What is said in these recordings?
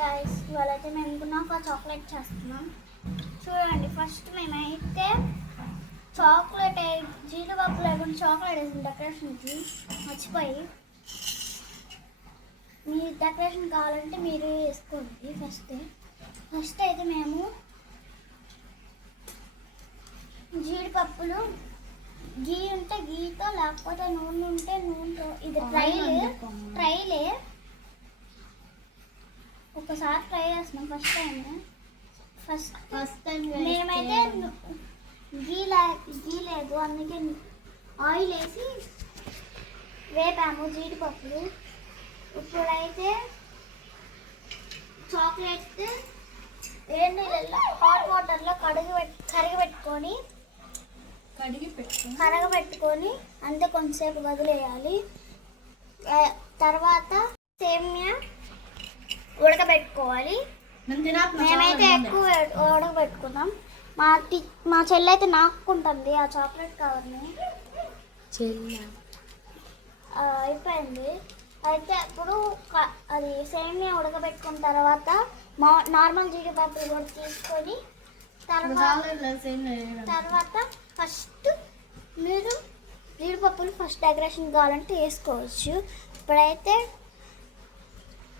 Guys, ఇవాళైతే మేము గునాఫా chocolate చేస్తున్నాం. చూడండి, ఫస్ట్ మేమైతే చాక్లెట్ జీడిపప్పు లేకుండా చాక్లెట్ వేసిన డెకరేషన్కి మర్చిపోయి, మీ డెకరేషన్ కావాలంటే మీరు వేసుకోండి. ఫస్ట్ అయితే మేము జీడిపప్పులు గీ ఉంటే గీతో, లేకపోతే నూనె ఉంటే నూనెతో, ఇది ట్రైలే ఒకసారి ట్రై చేస్తున్నాం. ఫస్ట్ టైం మేమైతే గీ లేదు, అందుకే ఆయిల్ వేసి వేపాము జీడిపప్పులు. ఇప్పుడైతే చాక్లెట్ వేడి నీళ్ళల్లో హాట్ వాటర్లో కరగబెట్టుకొని అంతే కొంచెంసేపు వదిలేయాలి. తర్వాత సేమియా ఉడకబెట్టుకోవాలి. మేమైతే ఎక్కువ ఉడకబెట్టుకున్నాం. మా చెల్లి అయితే నాకుంటుంది ఆ చాక్లెట్ కవర్ని. అయిపోయింది. అయితే అప్పుడు అది సేమియా ఉడకబెట్టుకున్న తర్వాత నార్మల్ జీడిపప్పులు కూడా తీసుకొని తర్వాత ఫస్ట్ మీరు జీడిపప్పులు ఫస్ట్ డెకరేషన్ కావాలంటే వేసుకోవచ్చు. ఇప్పుడైతే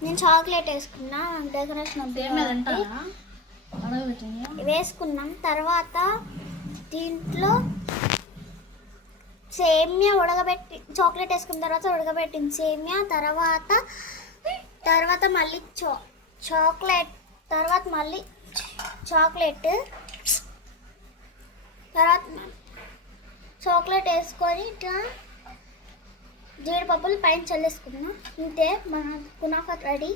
నేను చాక్లెట్ వేసుకున్నా, డెకరేషన్ వేసుకున్నాం. తర్వాత దీంట్లో సేమియా చాక్లెట్ వేసుకున్న తర్వాత ఉడకబెట్టిన సేమియా, తర్వాత మళ్ళీ చాక్లెట్, తర్వాత మళ్ళీ చాక్లెట్ వేసుకొని ఇట్లా జీడిపప్పులు పైన చల్లేసుకున్నాం. ఇంతే మన కునాఫా రెడీ.